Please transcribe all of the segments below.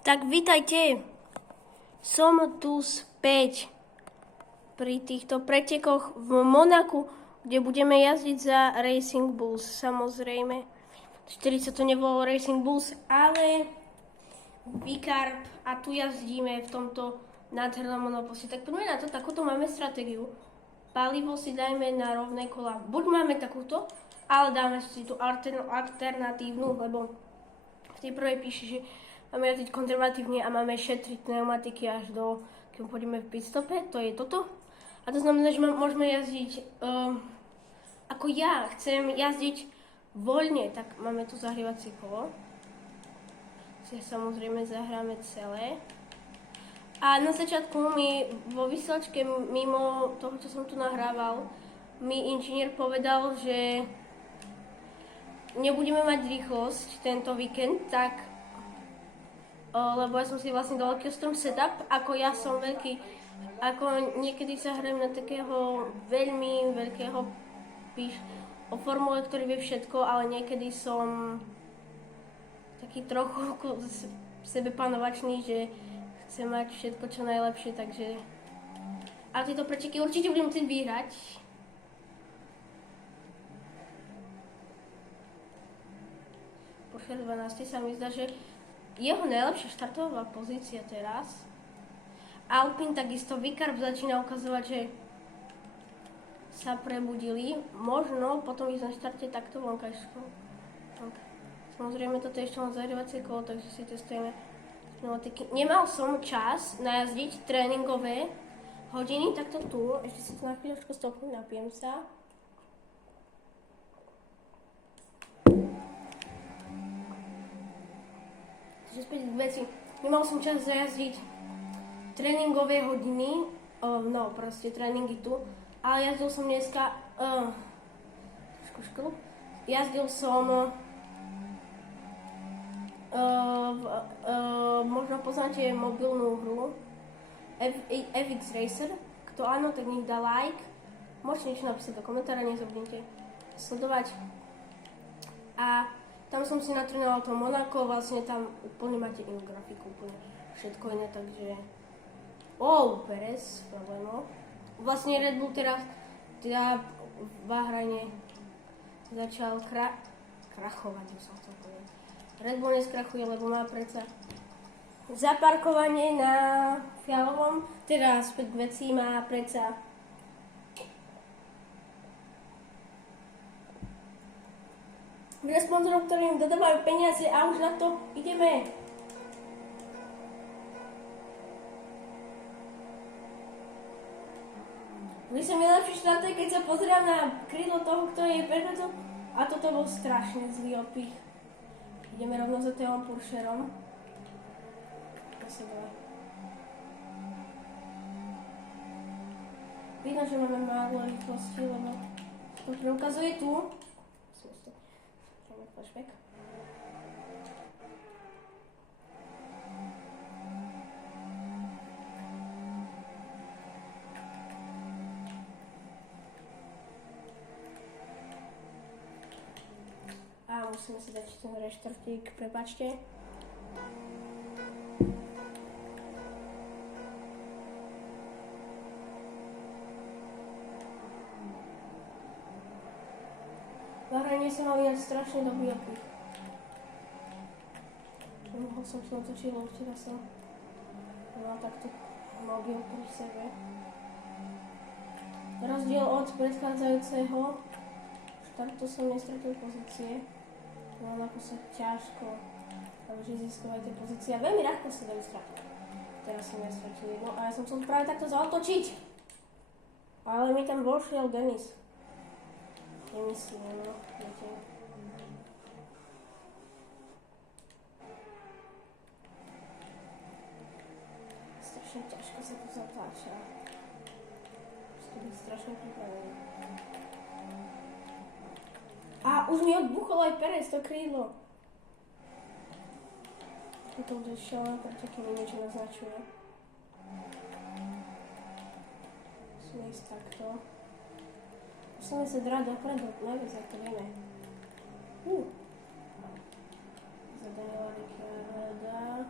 Tak vítajte, som tu späť pri týchto pretekoch v Monaku, kde budeme jazdiť za Racing Bulls. Samozrejme, 40 to nebolo Racing Bulls, ale Vicarb a tu jazdíme v tomto nádhernom monopose. Tak poďme na to, takúto máme stratégiu. Palivo si dajme na rovné kola. Buď máme takúto, ale dáme si tú alternatívnu, lebo v tej prvej píše, že máme jazdiť konzervatívne a máme šetriť pneumatiky až do, keď pôjdeme v pitstope, to je toto. A to znamená, že môžeme jazdiť, ako ja chcem jazdiť voľne, tak máme tu zahrievacie kolo. Si samozrejme zahráme celé. A na začiatku mi vo vysielačke mimo toho, čo som tu nahrával, mi inžinier povedal, že nebudeme mať rýchlosť tento víkend, tak lebo ja som si vlastne dal custom setup, ako ja som veľký, ako niekedy sa hrajem na takého veľmi veľkého o formule, ktorý vie všetko, ale niekedy som taký trochu sebepanovačný, že chcem mať všetko čo najlepšie, takže a tieto preteky určite budem chcieť vyhrať. Porsche 12 sa mi zdá, že jeho najlepšia štartová pozícia teraz. Alpine takisto, Vicarb začína ukazovať, že sa prebudili. Možno potom ísť na štarte takto vonkajškou. Samozrejme, toto je ešte len zahrievacie kolo, takže si testujeme pneumatiky. Nemal som čas najazdiť tréningové hodiny, takto tu. Ešte si to na chvíľočku stopnúť, napijem sa. Takže späť k veci. Nemal som čas zajazdiť tréningové hodiny, proste tréningy tu, ale jazdil som dneska jazdil som možno poznáte mobilnú hru FX Racer. Kto áno, tak nech dá like. Môžete niečo napísať do komentára, nezabudnite sledovať. A tam som si natrénoval to Monako, vlastne tam úplne máte inú grafiku, úplne všetko iné, takže Perez, problémo. Vlastne Red Bull teraz teda v Bahrajne začal krachovať, už som chcel povedať. Red Bull neskrachuje, lebo má predsa zaparkovanie na fialovom, teda späť k veci má predsa veľa sponzorov, ktorí im dodávajú peniaze a už na to ideme. Vy som najlepší štarte, keď sa pozerám na krídlo toho, kto je preto, a toto bol strašne zlý opich. Ideme rovno za Teom Puršerom. Vidno, že máme málo rýchlosti, lebo to preukazuje tu. Flashback. A musíme si dať ten reštartík, prepáčte. Bahrajne som mal ináč strašne dobrý opich. Mohol som si otočiť, lebo včera som mal takto mobil pri sebe. Rozdiel od predchádzajúceho štartu som nestratil pozície. No ako sa ťažko získavajú tie pozície a veľmi ľahko sa dajú stratiť. Teraz som nestratil jedno a ja som chcel práve takto zaotočiť. Ale mi tam vošiel Denis. Nemyslím, no, viete. Strašne ťažko sa tu zatáča. Musíte byť strašne pripravený. A už mi odbuchol aj Perez, to krídlo. Toto bude šialené, pretože mi niečo naznačuje. Musíme ísť takto. Musíme sa drať dopredu, najviac, ak to vieme. Za Daniela Ricciarda.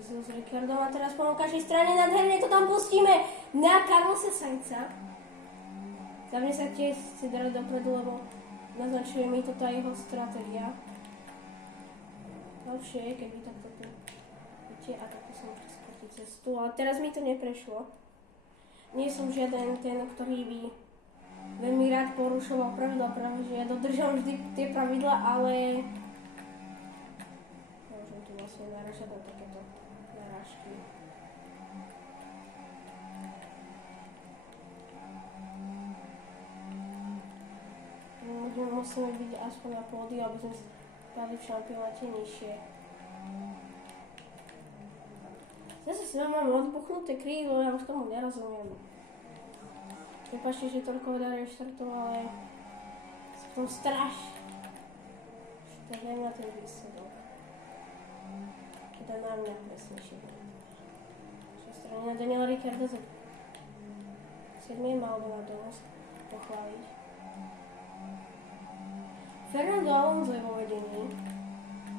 s Ricardom a teraz po každej strane nádherne to tam pustíme na Carlose Sainza. Zavne sa tiež chce dať dopredu, lebo naznačuje mi to tá jeho stratégia. Lepšie, keby takto tu viete, a takto som preskočiť cestu, ale teraz mi to neprešlo. Nie som žiaden ten, ktorý by veľmi rád porušoval pravidla, práve že ja dodržam vždy tie pravidla, ale môžem tu vlastne naražať na takéto narážky. Musíme byť aspoň na pódiu, aby sme spadli v šampionáte nižšie. Zase si mám odbuchnuté krídlo, ja už tomu nerozumiem. Prepáčte, že toľko veľa reštartov, ale som straš. Šťažujem na ten výsledok. Teda na mňa presnejšie. Čo strane na Daniela Ricciarda za 7. mal by na to pochváliť. Fernando Alonso je vo vedení.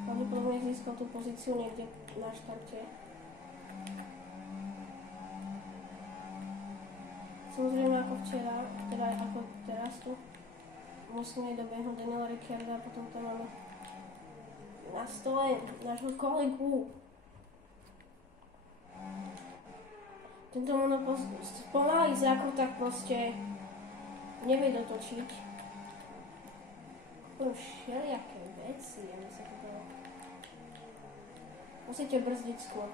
Pravdepodobne získal tú pozíciu niekde na štarte. Samozrejme ako včera, teda aj ako teraz tu. Musíme dobehnúť Daniela Ricciarda a potom tam máme na stole nášho kolegu. Tento monopost pomalý zákruh tak proste nevie dotočiť. Všelijaké veci, ja sa to dalo. Musíte brzdiť skôr.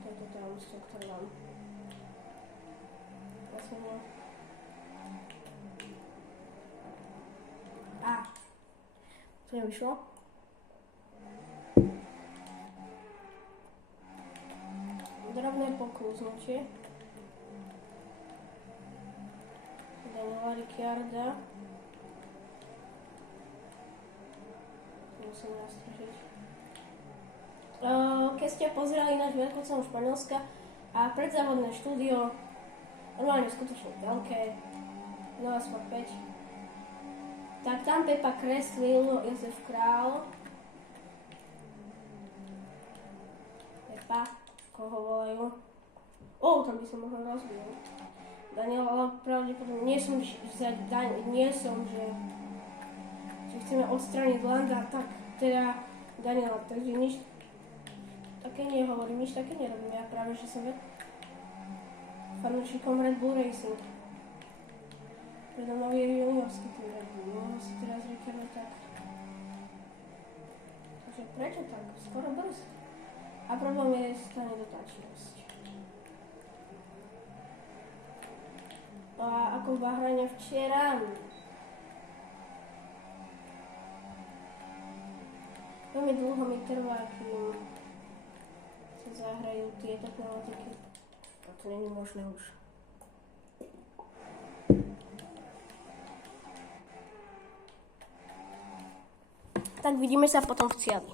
To je to tajomstvo, ktoré mám. Vlastne nie. To nevyšlo. Drobné pokluznutie. Daniela Ricciarda. Musím nastražiť. Keď ste pozerali náš veľkocenu Španielska a predzávodné štúdio, normálne skutočne veľké, Nova Sport 5, tak tam Pepa kreslil Jozef Král. Pepa, koho volajú. Tam by som mohol rozbiť. Daniel, ale pravdepodobne nie som, že chceme odstrániť Landa, tak teda Daniela, takže nič také nehovorím, nič také nerobím. Ja práve, že som fanúšikom Red Bull Racing. Predo mnou je juniorský tým Red Bull, mohol si teraz Ricciardo tak. Takže prečo tak? Skoro brz. A problém je tá nedotáčnosť. A ako v Bahrajne včera, veľmi dlho mi trvá, kým sa zahrajú tieto pneumatiky. A to nie je možné už. Tak vidíme sa potom v cieli.